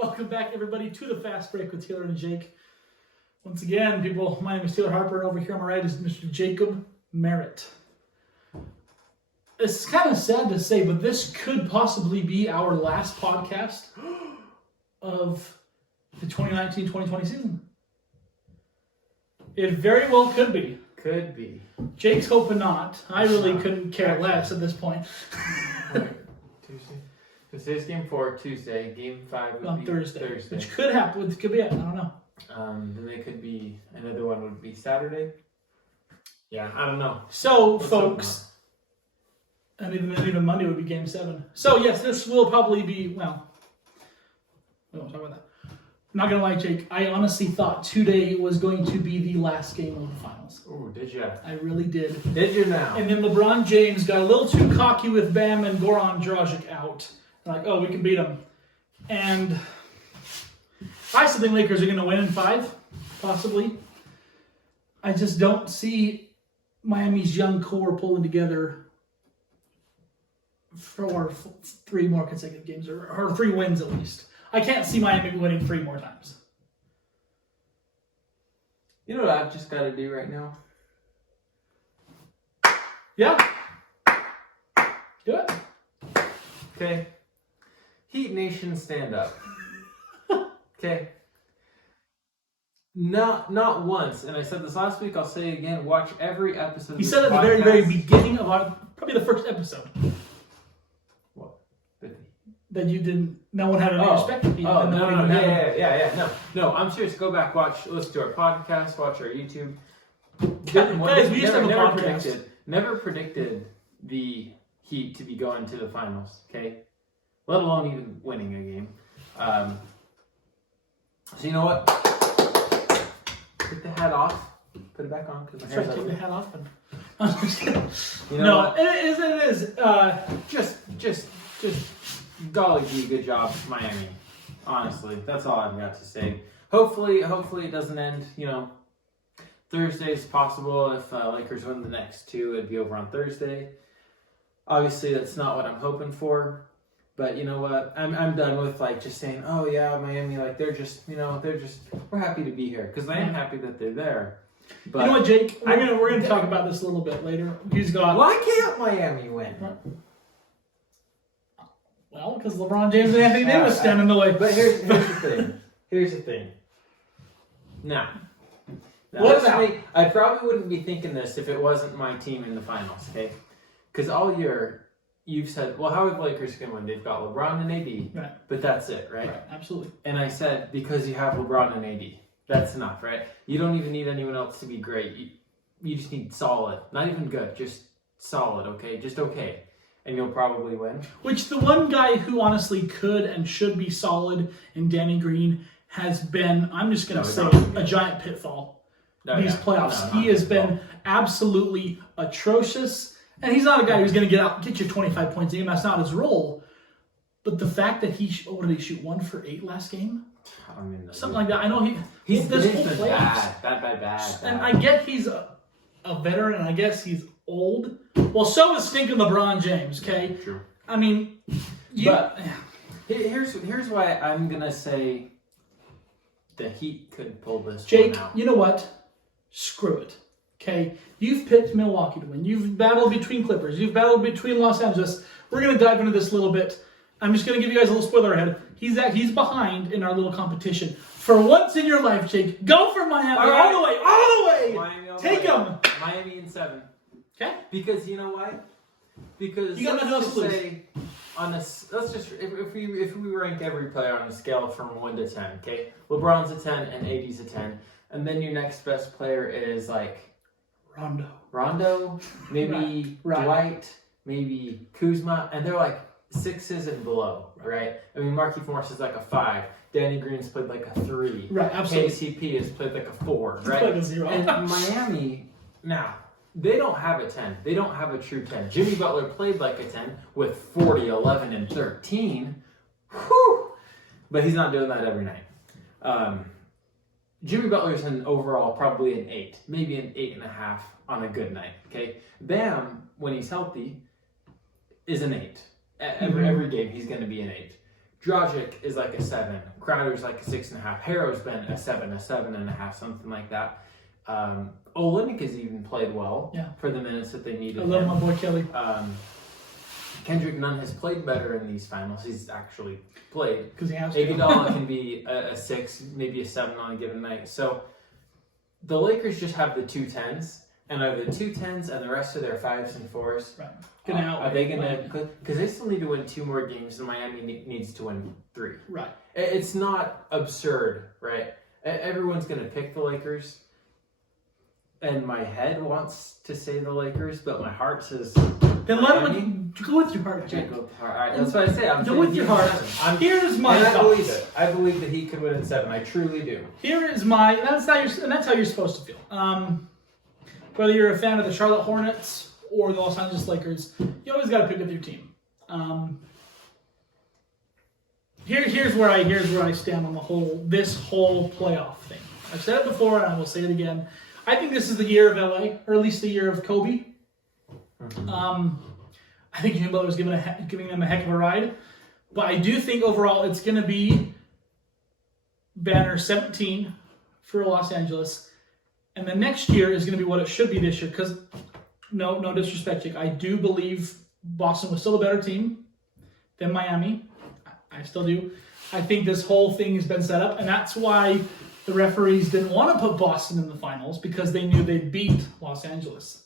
Welcome back, everybody, to the Fast Break with Taylor and Jake. Once again, people, my name is Taylor Harper, and over here on my right is Mr. Jacob Merritt. It's kind of sad to say, but this could possibly be our last podcast of the 2019-2020 season. It very well could be. Could be. Jake's hoping not. I really couldn't care less at this point. Tuesday. Today's game 4, Tuesday. Game 5 would on be Thursday. Which could happen. It could be it. I don't know. Then they could be, another one would be Saturday. Yeah, I don't know. So, folks, and even Monday would be Game 7. So, yes, this will probably be, well, we won't talk about that. I'm not going to lie, Jake. I honestly thought today was going to be the last game of the finals. Oh, did you? I really did. Did you now? And then LeBron James got a little too cocky with Bam and Goran Dragic out. Like, oh, we can beat them. And I still think Lakers are going to win in 5, possibly. I just don't see Miami's young core pulling together for 3 more consecutive games, or 3 wins at least. I can't see Miami winning 3 more times. You know what I've just got to do right now? Yeah. Do it. Okay. Heat Nation, stand up. Okay. Not once, and I said this last week, I'll say it again, watch every episode of He this said at the podcast. very beginning of probably the first episode. What? That you didn't, no one had any respect for you. Oh, no. No, I'm serious. Go back, listen to our podcast, watch our YouTube. Guys, we used to have a podcast. Never predicted the Heat to be going to the finals, okay? Let alone even winning a game. So you know what? Take the hat off. Put it back on because my hair's Take the up. hat off. I'm just kidding. You know No, what? it is. Just golly gee, good job, Miami. Honestly, that's all I've got to say. Hopefully it doesn't end. Thursday is possible. If Lakers win the next 2, it'd be over on Thursday. Obviously, that's not what I'm hoping for. But you know what? I'm done with just saying, oh yeah, Miami, we're happy to be here because I am happy that they're there. But you know what, Jake? We're gonna talk about this a little bit later. He's got. Why can't Miami win? Well, because LeBron James and Anthony Davis stand in the way. But here's the thing. Here's the thing. Now what about? I probably wouldn't be thinking this if it wasn't my team in the finals, okay? Because all year you've said, well, how are the Lakers going to win? They've got LeBron and AD, right. But that's it, right? Right, absolutely. And I said, because you have LeBron and AD, that's enough, right? You don't even need anyone else to be great. You just need solid. Not even good, just solid, okay? Just okay. And you'll probably win. Which the one guy who honestly could and should be solid in Danny Green has been, I'm just going to say, a giant pitfall these playoffs. He has been absolutely atrocious. And he's not a guy who's going to get you 25 points a game. That's not his role. But the fact that what did he shoot? 1 for 8 last game? I mean, something like that. I know he's this whole been playoffs. Bad. And I get he's a veteran, and I guess he's old. Well, so is stinking LeBron James, okay? True. I mean, here's why I'm going to say the Heat could pull this Jake, one out. you know what? Screw it. Okay, you've picked Milwaukee to win. You've battled between Clippers. You've battled between Los Angeles. We're going to dive into this a little bit. I'm just going to give you guys a little spoiler ahead. He's behind in our little competition. For once in your life, Jake, go for Miami all the way. Miami Take them. Miami in 7. Okay. Because you know why? Because you got nothing else to lose. If we rank every player on a scale from 1 to 10, okay? LeBron's a 10 and AD's a 10, and then your next best player is Rondo, maybe right. Dwight, maybe Kuzma, and they're 6s and below, right? I mean, Markieff Morris is a 5. Danny Green's played a 3. Right, absolutely. KCP has played a 4, right? Played a 0. And Miami, now, they don't have a 10. They don't have a true 10. Jimmy Butler played a 10 with 40, 11, and 13. Whew! But he's not doing that every night. Jimmy Butler's an overall probably an 8, maybe an 8.5 on a good night. Okay, Bam, when he's healthy, is an 8. Every game he's going to be an 8. Dragic is like a 7. Crowder's like a 6.5. Harrow's been a 7, a 7.5, something like that. Olynyk has even played well for the minutes that they needed. I love my boy Kelly. Kendrick Nunn has played better in these finals. He's actually played. Because he has to. Iguodala can be a 6, maybe a 7 on a given night. So the Lakers just have the 2 10s, and are the 2 10s and the rest of their 5s and 4s. Right. Are they going to? Because they still need to win 2 more games, and Miami needs to win 3. Right. It's not absurd, right? Everyone's going to pick the Lakers. And my head wants to say the Lakers, but my heart says. Then let him go with your heart, Jake. All right, that's what I say. Go with your heart. Here's my thoughts. I believe it. I believe that he could win in 7. I truly do. Here is my. That's how you're supposed to feel. Whether you're a fan of the Charlotte Hornets or the Los Angeles Lakers, you always got to pick with your team. Here's where I stand on this whole playoff thing. I've said it before, and I will say it again. I think this is the year of LA, or at least the year of Kobe. I think Jimmy Butler's giving them a heck of a ride, but I do think overall it's going to be banner 17 for Los Angeles, and the next year is going to be what it should be this year. Because no disrespect, Jake, I do believe Boston was still a better team than Miami. I still do. I think this whole thing has been set up, and that's why the referees didn't want to put Boston in the finals, because they knew they'd beat Los Angeles.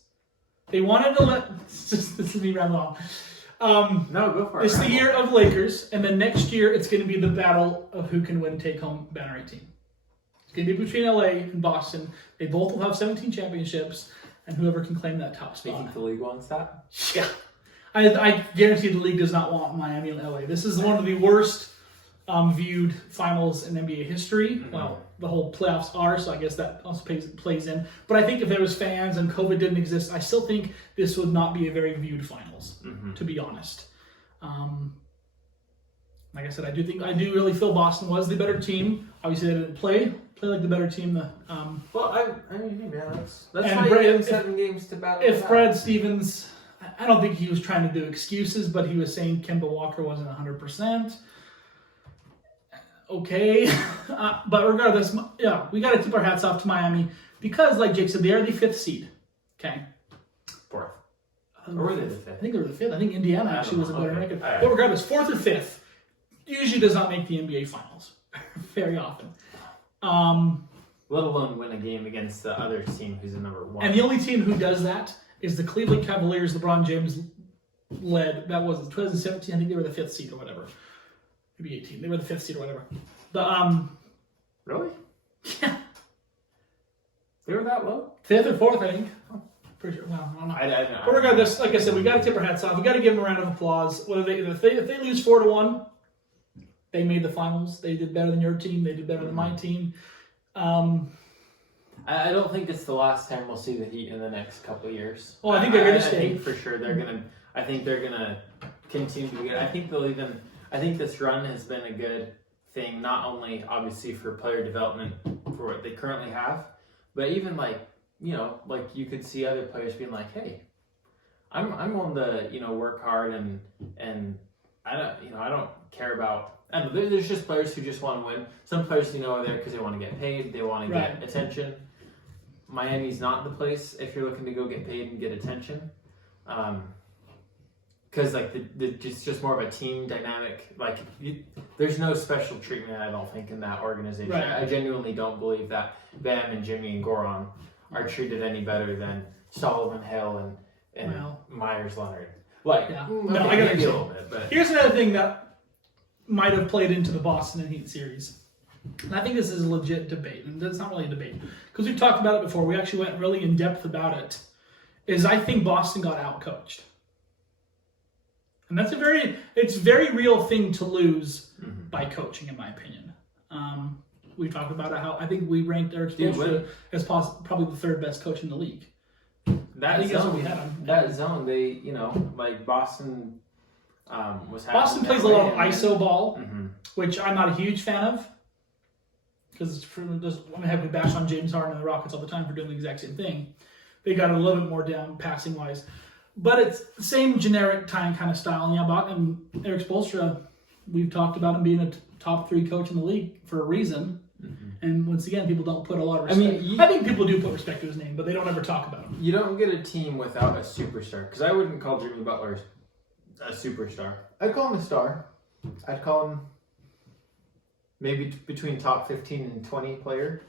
They wanted to let... This is me rambling on. No, go for it. It's the year of Lakers, and then next year it's going to be the battle of who can win take-home banner 18. It's going to be between LA and Boston. They both will have 17 championships, and whoever can claim that top spot. You think the league wants that? Yeah. I guarantee the league does not want Miami and LA. This is one of the worst viewed finals in NBA history. Mm-hmm. Well, the whole playoffs are, so I guess that also plays in. But I think if there was fans and COVID didn't exist, I still think this would not be a very viewed finals, to be honest. Like I said, I do really feel Boston was the better team. Obviously, they didn't play like the better team. Well, I mean, yeah, that's why you have 7 games to battle. If Brad Stevens, I don't think he was trying to do excuses, but he was saying Kemba Walker wasn't 100%. Okay, but regardless, yeah, we got to tip our hats off to Miami because, like Jake said, they are the 5th seed. Okay, 4th. Or were they the 5th? I think they were the 5th. I think Indiana actually was a better record. Right. But regardless, 4th or 5th usually does not make the NBA Finals very often. Let alone win a game against the other team who's the number 1. And the only team who does that is the Cleveland Cavaliers. LeBron James led. That was 2017. I think they were the 5th seed or whatever. Maybe 18. They were the 5th seed or whatever. Really? Yeah. They were that low? 5th or 4th, I think. Oh, pretty sure. Well, I don't know. I don't know. But regardless, like I said, we got to tip our hats off. We got to give them a round of applause. Whether if they lose 4-1, they made the finals. They did better than your team. They did better than my team. I don't think it's the last time we'll see the Heat in the next couple of years. Well, I think they're going to stay. I think for sure they're going to. I think they're going to continue to be good. I think they'll even. I think this run has been a good thing, not only obviously for player development for what they currently have, but even like you could see other players being like, hey, I'm willing to work hard and I don't care about. I don't know, there's just players who just want to win. Some players are there because they want to get paid, they want to get attention. Miami's not the place if you're looking to go get paid and get attention. Because it's just more of a team dynamic. There's no special treatment, I don't think, in that organization. Right. I genuinely don't believe that Bam and Jimmy and Goran are treated any better than Sullivan, Hill, and Myers Leonard. I got a little bit. But here's another thing that might have played into the Boston and Heat series. And I think this is a legit debate, and it's not really a debate because we've talked about it before. We actually went really in depth about it. Is I think Boston got outcoached. And that's it's a very real thing to lose by coaching, in my opinion. We talked about how I think we ranked Eric Spoelstra as probably the 3rd best coach in the league. That zone, they Boston was. Boston plays a lot of ISO ball, which I'm not a huge fan of, because I have to bash on James Harden and the Rockets all the time for doing the exact same thing. They got a little bit more down passing wise. But it's the same generic kind of style. And Eric Spoelstra, we've talked about him being a top 3 coach in the league for a reason. Mm-hmm. And once again, people don't put a lot of respect. I think people do put respect to his name, but they don't ever talk about him. You don't get a team without a superstar. Because I wouldn't call Jimmy Butler a superstar. I'd call him a star. I'd call him maybe between top 15 and 20 player.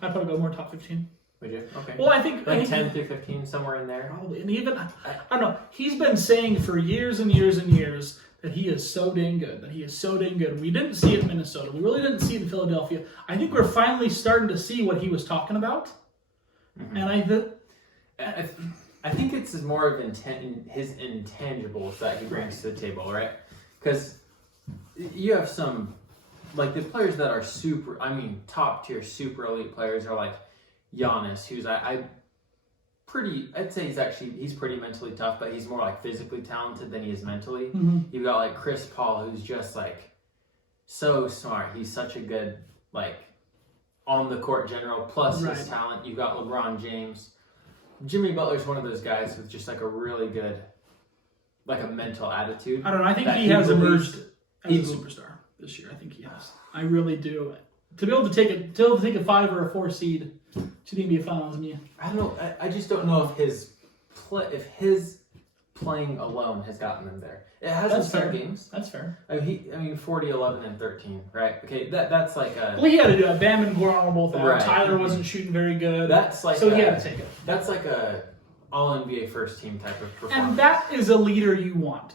I'd probably go more top 15. Would you? Okay. Well, I think 10 through 15, somewhere in there. Probably. And even, I don't know, he's been saying for years and years and years that he is so dang good, We didn't see it in Minnesota. We really didn't see it in Philadelphia. I think we're finally starting to see what he was talking about. Mm-hmm. And I think it's more of his intangibles that he brings to the table, right? Because you have some, like the players that are top tier, super elite players are like Giannis, who's I'd say he's pretty mentally tough, but he's more like physically talented than he is mentally. Mm-hmm. You've got like Chris Paul, who's just like so smart. He's such a good like on the court general plus his talent. You've got LeBron James. Jimmy Butler's one of those guys with just like a really good like a mental attitude. I don't know. I think he has emerged as a superstar this year. I think he has. I really do. To be able to take a 5 or a 4 seed to the NBA Finals, I don't know. I just don't know if his playing alone has gotten them there. It hasn't some games. That's fair. 40, 11, and 13, right? Okay, that's like a. Well, he had to do it. Bam and Goran were both out. Right. Tyler wasn't shooting very good. That's like so he had to take it. That's like a all NBA first team type of performance. And that is a leader you want.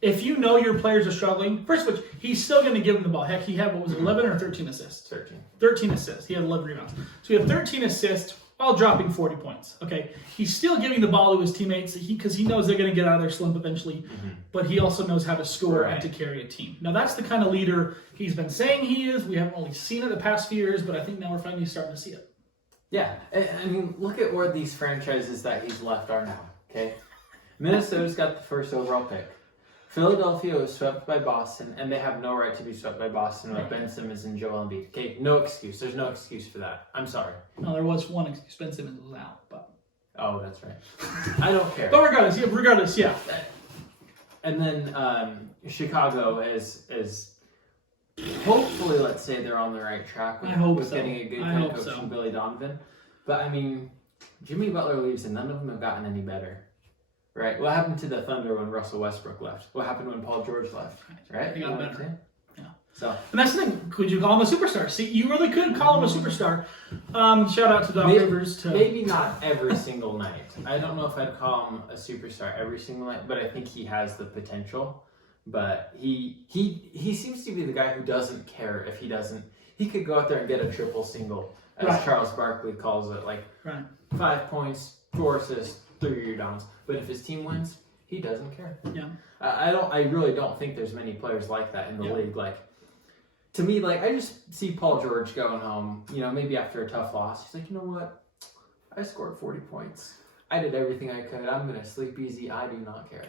If you know your players are struggling, first of which, he's still going to give them the ball. Heck, he had, 11 or 13 assists? 13. 13 assists. He had 11 rebounds. So he had 13 assists while dropping 40 points. Okay, he's still giving the ball to his teammates because he knows they're going to get out of their slump eventually, but he also knows how to score and to carry a team. Now, that's the kind of leader he's been saying he is. We haven't only seen it the past few years, but I think now we're finally starting to see it. Yeah, look at where these franchises that he's left are now, okay? Minnesota's got the first overall pick. Philadelphia was swept by Boston, and they have no right to be swept by Boston with Ben Simmons and Joel Embiid. Okay, no excuse. There's no excuse for that. I'm sorry. No, there was one excuse. Ben Simmons was out, but... Oh, that's right. I don't care. But regardless, yeah. And then Chicago is hopefully, let's say they're on the right track with getting a good head coach from Billy Donovan. But, Jimmy Butler leaves, and none of them have gotten any better. Right. What happened to the Thunder when Russell Westbrook left? What happened when Paul George left? Right. They got better. Yeah. So. And that's the thing. Could you call him a superstar? See, you really could call him a superstar. Shout out to Doc Rivers. Maybe not every single night. I don't know if I'd call him a superstar every single night, but I think he has the potential. But he seems to be the guy who doesn't care if he doesn't. He could go out there and get a triple single, as Charles Barkley calls it, 5 points, 4 assists, 3 rebounds. But if his team wins, he doesn't care. Yeah. I really don't think there's many players like that in the league. To me, I just see Paul George going home, maybe after a tough loss. He's like, you know what? I scored 40 points. I did everything I could. I'm going to sleep easy. I do not care.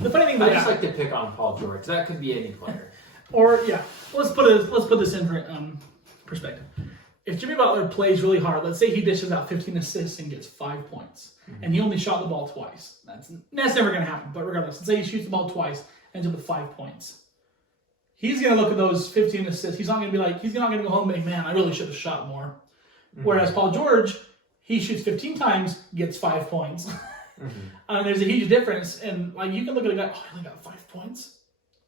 The funny thing about I just like to pick on Paul George. That could be any player. Let's put this in perspective. If Jimmy Butler plays really hard, let's say he dishes out 15 assists and gets 5 points, and he only shot the ball twice. That's never going to happen. But regardless, let's say he shoots the ball twice, ends up with 5 points. He's going to look at those 15 assists. He's not going to go home and think, man, I really should have shot more. Mm-hmm. Whereas Paul George, he shoots 15 times, gets 5 points. There's a huge difference. And you can look at a guy, I only got 5 points.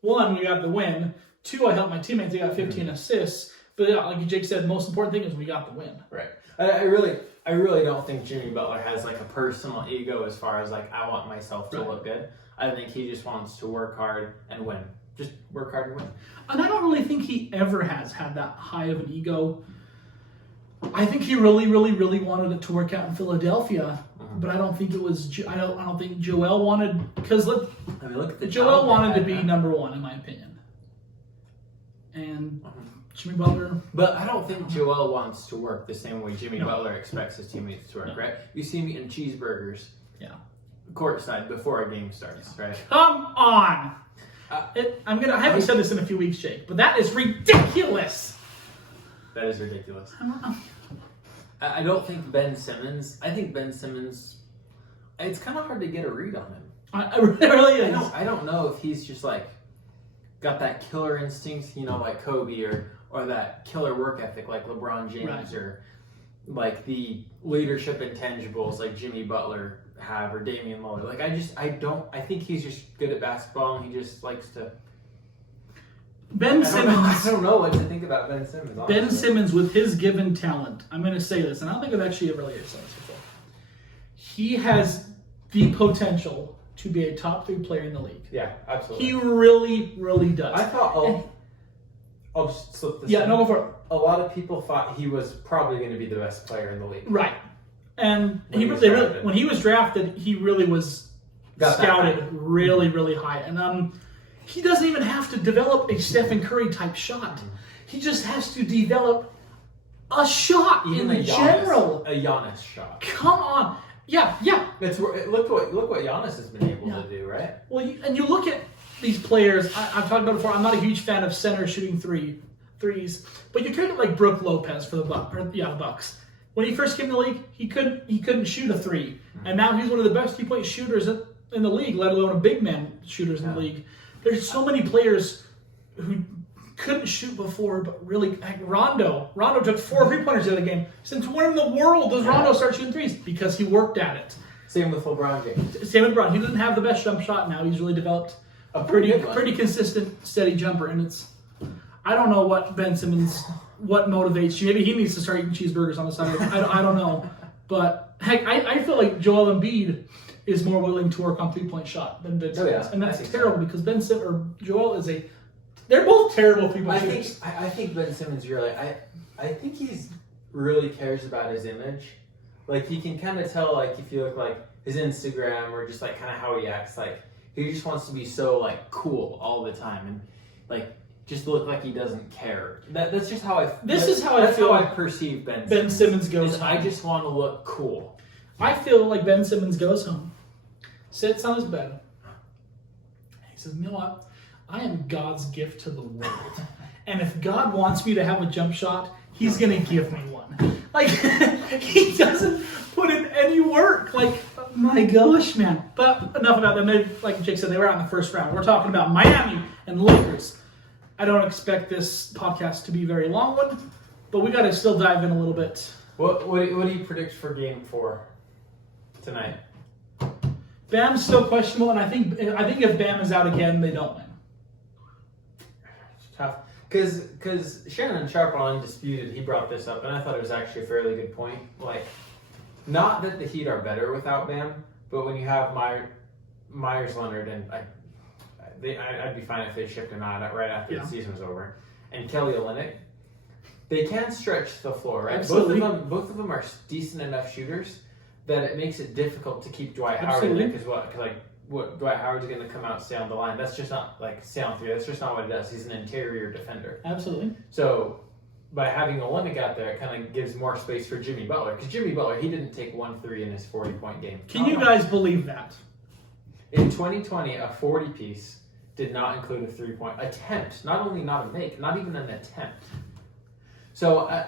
1, we got the win. 2, I helped my teammates. They got 15 assists. But like Jake said, the most important thing is we got the win. Right. I really don't think Jimmy Butler has a personal ego as far as I want myself to look good. I think he just wants to work hard and win. Just work hard and win. And I don't really think he ever has had that high of an ego. I think he really, really, really wanted it to work out in Philadelphia, but I don't think it was. I don't think Joel wanted look at the Joel wanted to be number 1 in my opinion, and. Jimmy Butler. But I don't think Joel wants to work the same way Jimmy Butler expects his teammates to work, right? You see me eating cheeseburgers courtside before a game starts, right? Come on! I haven't said this in a few weeks, Jake, but that is ridiculous! That is ridiculous. I don't think Ben Simmons... I think Ben Simmons... It's kind of hard to get a read on him. It really is. I don't know if he's just got that killer instinct, like Kobe, or that killer work ethic like LeBron James, Right. or like the leadership intangibles like Jimmy Butler have, or Damian Lillard. Like I think he's just good at basketball, and he just likes to. I don't know what to think about Ben Simmons. Honestly. Ben Simmons, with his given talent, I'm going to say this, and I don't think I've actually ever really said this before. He has the potential to be a top 3 player in the league. Yeah, absolutely. He really, really does. I thought. I'll just slip this. Yeah, no, go for it. A lot of people thought he was probably going to be the best player in the league. Right. And When he was drafted, he really was scouted really, really high. And he doesn't even have to develop a Stephen Curry type shot. He just has to develop a shot Even in general. A Giannis shot. Come on. Yeah. Look what Giannis has been able to do, right? Well, you look at these players. I've talked about before. I'm not a huge fan of centers shooting threes, but you take it like Brook Lopez for the Bucks. When he first came in the league, he couldn't shoot a 3, and now he's one of the best 3-point shooters in the league, let alone a big man shooters in the league. There's so many players who couldn't shoot before, but really, like Rondo took 4 3-pointers the other game. Since when in the world does Rondo start shooting threes? Because he worked at it. Same with LeBron James. Same with LeBron. He doesn't have the best jump shot now. He's really developed a pretty consistent, steady jumper, and I don't know what Ben Simmons, what motivates you. Maybe he needs to start eating cheeseburgers on the side. I don't know, but heck, I feel like Joel Embiid is more willing to work on 3-point shot than Ben Simmons, and that's terrible because Ben Simmons or Joel they're both terrible 3-point shooters. I think Ben Simmons really, I think he's really cares about his image. Like you can kind of tell, like if you look like his Instagram or just like kind of how he acts, like he just wants to be so like cool all the time and like just look like he doesn't care. That's just how I. That's how I perceive Ben Simmons. Ben Simmons goes home. I just want to look cool. I feel like Ben Simmons goes home, sits on his bed. He says, "You know what? I am God's gift to the world, and if God wants me to have a jump shot, He's gonna give me one." Like he doesn't put in any work. Like my gosh, man. But enough about them. Like Jake said, they were out in the first round. We're talking about Miami and Lakers. I don't expect this podcast to be a very long one, but we got to still dive in a little bit. What do you predict for Game 4 tonight? Bam's still questionable, and I think if Bam is out again, they don't win. It's tough because Shannon Sharp on Undisputed, he brought this up, and I thought it was actually a fairly good point. Like, not that the Heat are better without Bam, but when you have Myers Leonard and I'd be fine if they shipped him out right after the season was over. And Kelly Olynyk, they can stretch the floor, right? Absolutely. Both of them are decent enough shooters that it makes it difficult to keep Dwight Howard in it because what Dwight Howard's going to come out and stay on the line. That's just not like stay on 3. That's just not what he does. He's an interior defender. Absolutely. So by having Olynyk out there, it kind of gives more space for Jimmy Butler because Jimmy Butler, he didn't take 1 3 in his 40-point game. Can you guys believe that? In 2020, a 40-piece did not include a 3-point attempt. Not only not a make, not even an attempt. So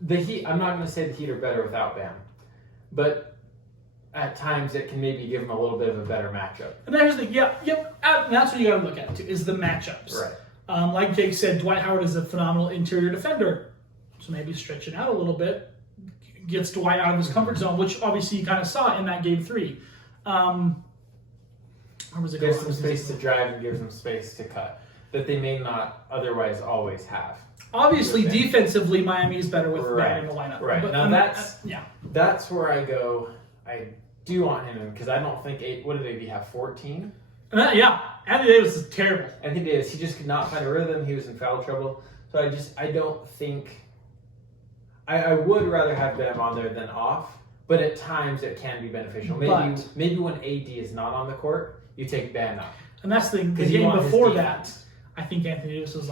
the Heat, I'm not going to say the Heat are better without Bam, but at times it can maybe give them a little bit of a better matchup. And there's the that's what you got to look at too, is the matchups. Right. Like Jake said, Dwight Howard is a phenomenal interior defender, so maybe stretch it out a little bit gets Dwight out of his comfort zone, which obviously you kind of saw in that Game 3. Gives them space to drive and gives them space to cut that they may not otherwise always have. Obviously, defensively, Miami is better with Bam in the lineup. Right. But now that's where I go. I do want him in because I don't think what did they have 14? Anthony Davis is terrible. Anthony Davis, he just could not find a rhythm. He was in foul trouble. So I don't think. I would rather have Bam on there than off, but at times it can be beneficial. Maybe when AD is not on the court, you take Bam out. And that's the game before that. I think Anthony Davis was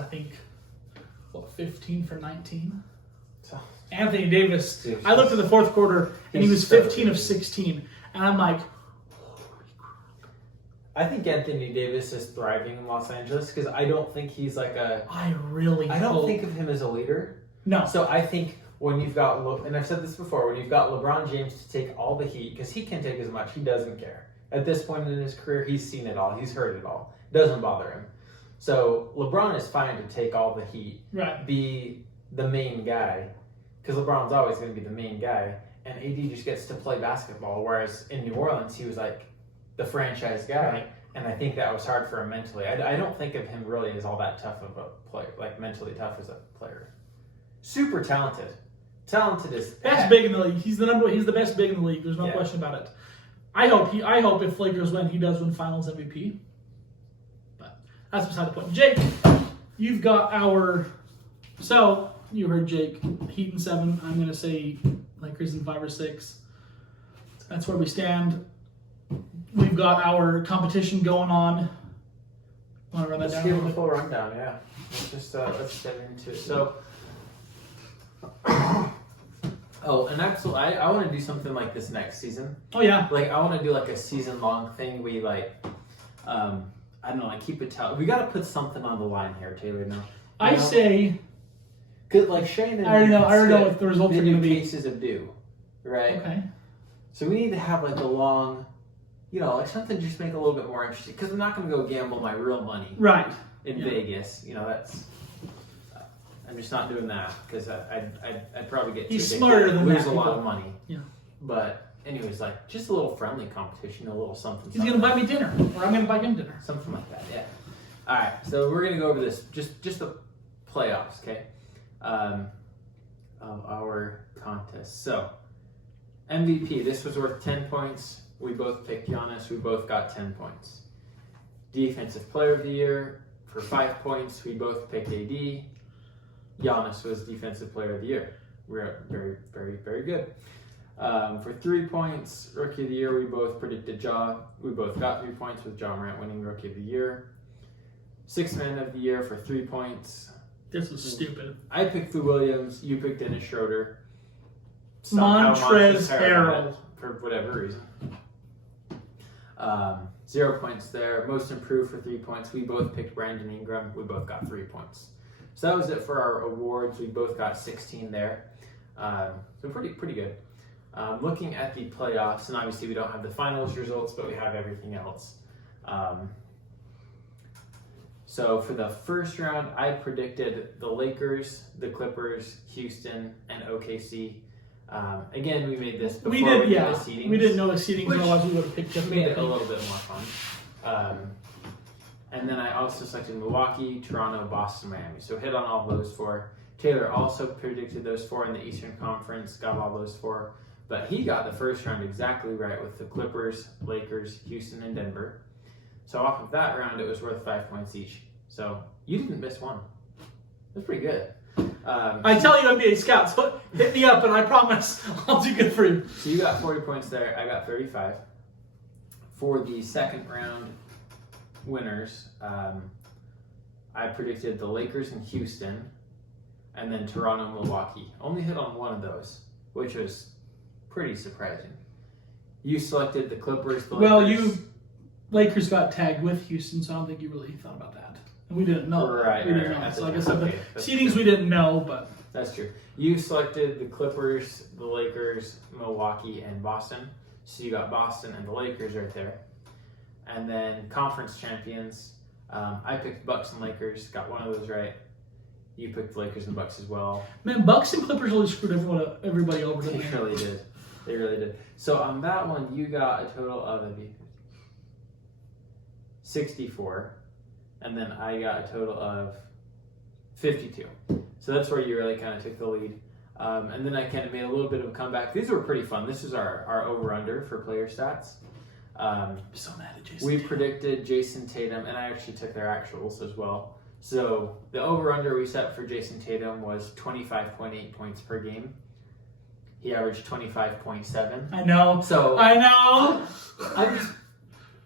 15 for 19. So, Anthony Davis. I looked at the fourth quarter and he was 15 of 16, and I'm like, I think Anthony Davis is thriving in Los Angeles because I don't think he's like a. I don't think of him as a leader. No. So I think when you've got, and I've said this before, when you've got LeBron James to take all the heat, because he can take as much, he doesn't care. At this point in his career, he's seen it all. He's heard it all. It doesn't bother him. So LeBron is fine to take all the heat, Right. be the main guy, because LeBron's always going to be the main guy, and AD just gets to play basketball. Whereas in New Orleans, he was like the franchise guy, Right. and I think that was hard for him mentally. I don't think of him really as all that tough of a player, like mentally tough as a player. Super talented. Talented as Best big in the league. He's the best big in the league. There's no question about it. I hope if Lakers win, he does win Finals MVP. But that's beside the point. Jake, you've got our. So you heard Jake. Heat in 7. I'm gonna say Lakers in 5 or 6. That's where we stand. We've got our competition going on. Want to run that Let's down? give him a full rundown. Yeah. Let's get into it. So. Oh, and actually, I want to do something like this next season. Oh yeah. Like I want to do like a season-long thing. We like, I don't know, like keep it. We got to put something on the line here, Taylor. No, I say. Cause like Shane and I already know what the results they are going do to be. cases of due, right? Okay. So we need to have like a long, like something just make it a little bit more interesting. Because I'm not going to go gamble my real money Right. in Vegas. That's. I'm just not doing that because I'd probably get too He's addicted smarter and than lose that, a lot but- of money. Yeah. But anyways, like just a little friendly competition, a little something. He's going to buy me dinner, or I'm going to buy him dinner. Something like that, yeah. All right, so we're gonna go over this just the playoffs, okay? Of our contest. So MVP, this was worth 10 points. We both picked Giannis. We both got 10 points. Defensive Player of the Year for 5 points. We both picked AD. Giannis was Defensive Player of the Year. We're very, very, very good. For 3 points, Rookie of the Year, we both predicted Ja. We both got 3 points with Ja Morant winning Rookie of the Year. 6th Man of the Year for 3 points. This was stupid. I picked Lou Williams. You picked Dennis Schroeder. Montrezl Harrell. For whatever reason. 0 points there. Most Improved for 3 points. We both picked Brandon Ingram. We both got 3 points. So that was it for our awards. We both got 16 there. So pretty good. Looking at the playoffs, and obviously we don't have the finals results, but we have everything else. So for the first round, I predicted the Lakers, the Clippers, Houston, and OKC. Again, we made this before we did the seedings. We didn't know the seedings, otherwise we would have picked made it a little bit more fun. And then I also selected Milwaukee, Toronto, Boston, Miami. So hit on all those 4. Taylor also predicted those 4 in the Eastern Conference, got all those 4. But he got the first round exactly right with the Clippers, Lakers, Houston, and Denver. So off of that round, it was worth 5 points each. So you didn't miss one. That's pretty good. I tell you, NBA scouts, hit me up, and I promise I'll do good for you. So you got 40 points there. I got 35. For the second round winners, I predicted the Lakers and Houston, and then Toronto, Milwaukee. Only hit on one of those, which was pretty surprising. You selected the Clippers, the Lakers. Well, Lakers got tagged with Houston, so I don't think you really thought about that. And we didn't know. Right, we didn't right. know. That's So like I said, okay. the seedings we didn't know, but That's true. You selected the Clippers, the Lakers, Milwaukee, and Boston. So you got Boston and the Lakers right there. And then conference champions, I picked Bucks and Lakers, got one of those right. You picked the Lakers and Bucks as well. man, Bucks and Clippers really screwed everybody over. They really did. They really did. So on that one, you got a total of 64. And then I got a total of 52. So that's where you really kind of took the lead. And then I kind of made a little bit of a comeback. These were pretty fun. This is our over-under for player stats. I'm so mad at Jason. We predicted Jason Tatum, and I actually took their actuals as well. So the over-under we set for Jason Tatum was 25.8 points per game. He averaged 25.7. I know. So I know. I'm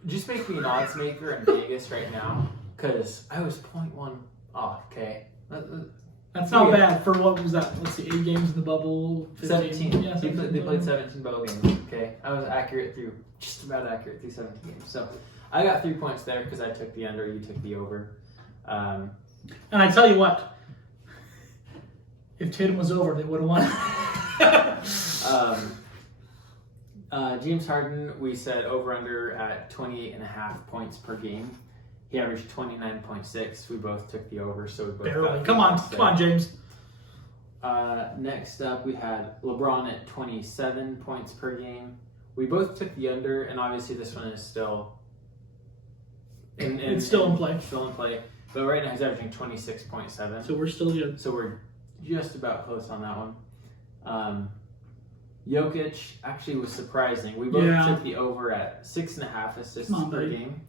just make me an odds maker in Vegas right now, because I was 0.1 off. Okay. That's not bad for what was that? Let's see, 8 games in the bubble. 17. Yeah, They played 17 bubble games. Okay, I was just about accurate through 17 games. So I got 3 points there because I took the under, you took the over. And I tell you what, if Tatum was over, they would have won. James Harden, we said over under at 28.5 points per game. He averaged 29.6. We both took the over, so we both Barely. got Come on, James. Next up, we had LeBron at 27 points per game. We both took the under, and obviously this one is still it's still in play. Still in play. But right now he's averaging 26.7. So we're still good. So we're just about close on that one. Jokic actually was surprising. We both took the over at 6.5 assists per game.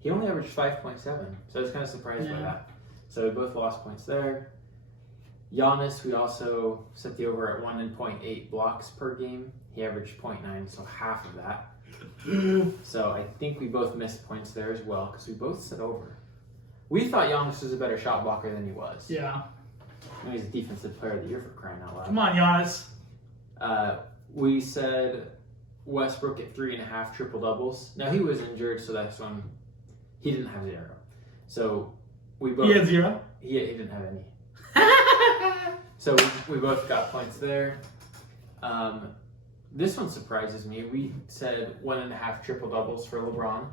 He only averaged 5.7, so I was kind of surprised by that. So we both lost points there. Giannis, we also set the over at 1.8 blocks per game. He averaged 0.9, so half of that. So I think we both missed points there as well because we both set over. We thought Giannis was a better shot blocker than he was. Yeah. I mean, he's a defensive player of the year for crying out loud. Come on, Giannis. We said Westbrook at 3.5 triple doubles. Now he was injured, so that's when he didn't have 0. So we both. He had 0. He didn't have any. So we both got points there. This one surprises me. We said 1.5 triple doubles for LeBron.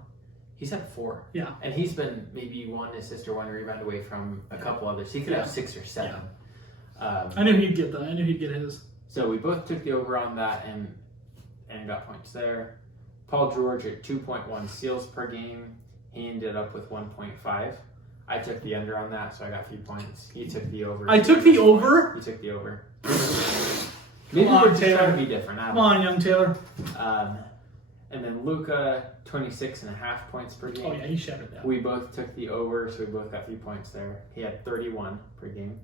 He's had 4. Yeah. And he's been maybe 1 assist or 1 rebound away from a couple others. He could have 6 or 7. I knew he'd get that. I knew he'd get his. So we both took the over on that and got points there. Paul George at 2.1 steals per game. He ended up with 1.5. I took the under on that, so I got 3 points. He took the over. I took the over? He took the over. Maybe we're just trying to be different. Come on, young Taylor. And then Luka, 26.5 points per game. Oh, yeah, he shattered that. We both took the over, so we both got 3 points there. He had 31 per game.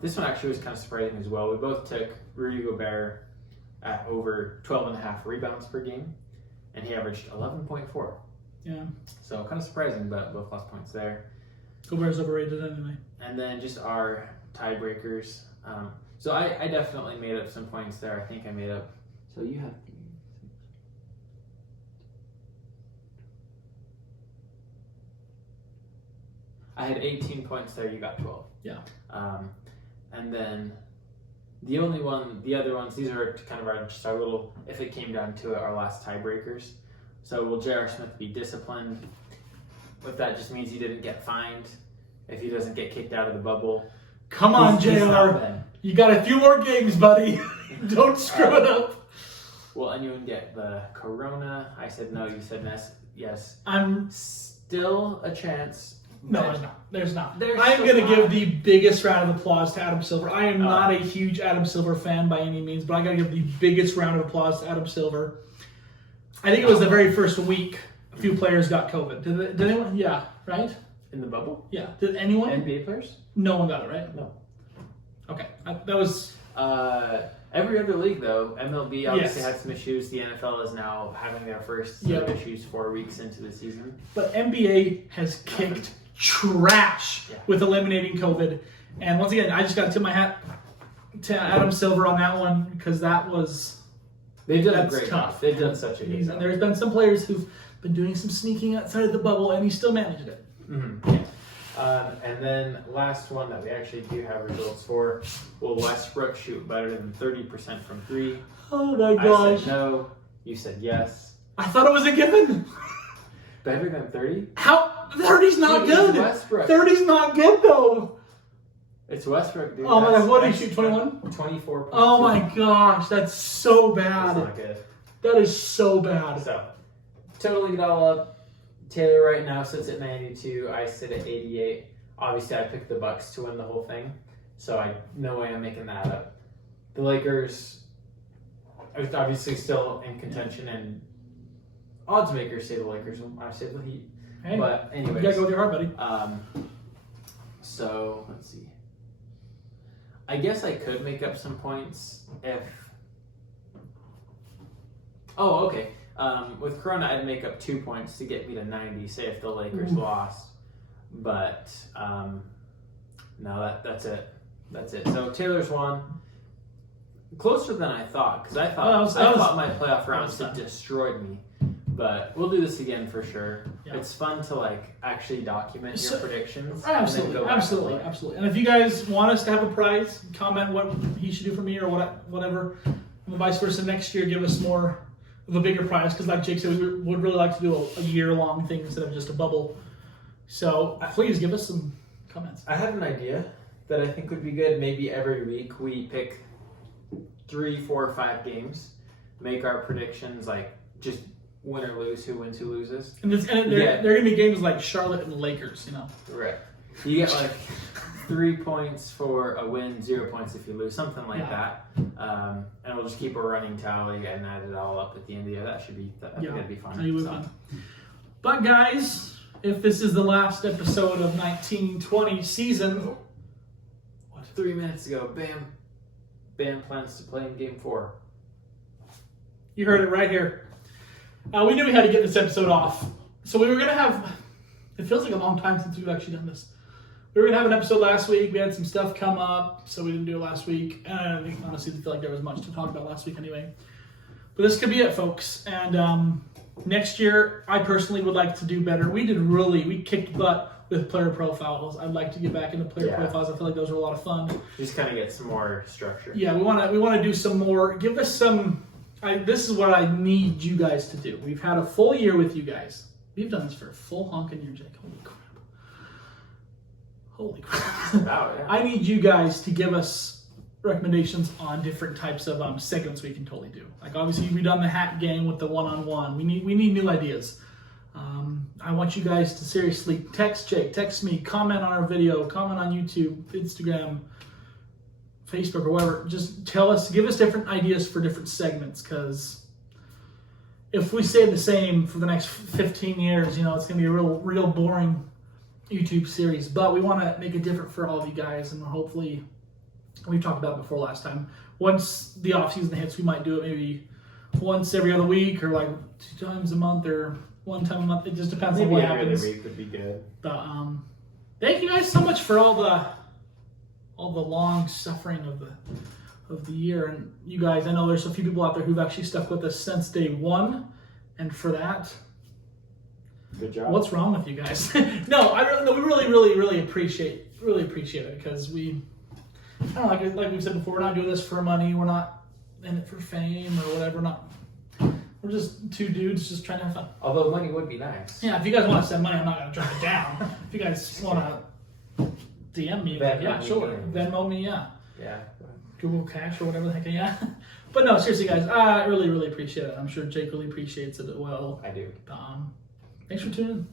This one actually was kind of surprising as well. We both took Rudy Gobert at over 12.5 rebounds per game, and he averaged 11.4. Yeah. So kind of surprising, but both lost points there. Gobert's overrated anyway. And then just our tiebreakers. So I definitely made up some points there. I think I made up. So you have. I had 18 points there. You got 12. Yeah. And then the other ones, these are kind of just our little, if it came down to it, our last tiebreakers. So will J.R. Smith be disciplined? What that just means he didn't get fined. If he doesn't get kicked out of the bubble. Come on, JR. You got a few more games, buddy. Don't screw it up. Will anyone get the corona? I said no. You said yes. I'm still a chance. No, there's not. I'm going to give the biggest round of applause to Adam Silver. I am not a huge Adam Silver fan by any means, but I got to give the biggest round of applause to Adam Silver. I think it was the very first week a few players got COVID. Did anyone? Yeah, right? In the bubble? Yeah. Did anyone? NBA players? No one got it, right? No. Okay. That was... Every other league, though, MLB obviously had some issues. The NFL is now having their first set of issues 4 weeks into the season. But NBA has kicked trash with eliminating COVID. And once again, I just got to tip my hat to Adam Silver on that one because that was... They've done a great job. They've done such a good job. There's been some players who've been doing some sneaking outside of the bubble, and he still managed it. Mm-hmm. And then last one that we actually do have results for, will Westbrook shoot better than 30% from 3? Oh my gosh. I said no. You said yes. I thought it was a given. Better than 30? How? 30's not good. 30's not good, though. It's Westbrook, dude. Oh my god, what did he shoot, 21? 24. Oh my gosh, that's so bad. That's not good. That is so bad. So, totaling it all up, Taylor right now sits at 92. I sit at 88. Obviously, I picked the Bucks to win the whole thing, so no way I'm making that up. The Lakers are obviously still in contention, and odds makers say the Lakers. I say the Heat. Hey, but anyways, you gotta go with your heart, buddy. So let's see. I guess I could make up some points if. Oh, okay. With Corona, I'd make up 2 points to get me to 90, say if the Lakers lost. But no, that's it. That's it. So Taylor's won. Closer than I thought, because I thought my playoff rounds had destroyed me. But we'll do this again for sure. Yeah. It's fun to actually document your predictions. Absolutely. And if you guys want us to have a prize, comment what he should do for me or whatever. And vice versa, next year give us more of a bigger prize, because like Jake said, we would really like to do a year-long thing instead of just a bubble So please give us some comments. I have an idea that I think would be good. Maybe every week we pick 3, 4, or 5 games, make our predictions like just win or lose, who wins, who loses. And they're going to be games like Charlotte and the Lakers, you know. Right. You get like 3 points for a win, 0 points if you lose, something like that. And we'll just keep a running tally and add it all up at the end of the year. That should be, I think that'd be fun. That'd be fun. But guys, if this is the last episode of 1920 season, 3 minutes ago, Bam plans to play in Game 4. You heard it right here. We knew we had to get this episode off. So we were going to have, it feels like a long time since we've actually done this. We were going to have an episode last week. We had some stuff come up, so we didn't do it last week. And I honestly feel like there was much to talk about last week anyway. But this could be it, folks. And next year, I personally would like to do better. We kicked butt with player profiles. I'd like to get back into player profiles. I feel like those are a lot of fun. Just kind of get some more structure. Yeah, we want to do some more. Give us some. This is what I need you guys to do. We've had a full year with you guys. We've done this for a full honking year, Jake. Holy crap. Wow, yeah. I need you guys to give us recommendations on different types of segments we can totally do. Like obviously we've done the hat game with the one-on-one. We need new ideas. I want you guys to seriously text Jake, text me, comment on our video, comment on YouTube, Instagram, Facebook, or whatever. Just give us different ideas for different segments, because if we stay the same for the next 15 years, it's going to be a real boring YouTube series. But we want to make it different for all of you guys, and hopefully, we talked about it before last time, once the off season hits, we might do it maybe once every other week, or like 2 times a month, or 1 time a month. It just depends on what happens. Every other week would be good. But thank you guys so much for all the long suffering of the year. And you guys, I know there's a few people out there who've actually stuck with us since day 1, and for that, good job. What's wrong with you guys? No, we really appreciate it, because we, I don't know, like we've said before, we're not doing this for money. We're not in it for fame or whatever. We're just 2 dudes just trying to have fun. Although money would be nice. Yeah, if you guys want to send money, I'm not going to turn it down. If you guys want to DM me, sure. Venmo me, yeah. Google Cash or whatever the heck, yeah. But no, seriously, guys, I really appreciate it. I'm sure Jake really appreciates it as well. I do. Thanks for tuning in.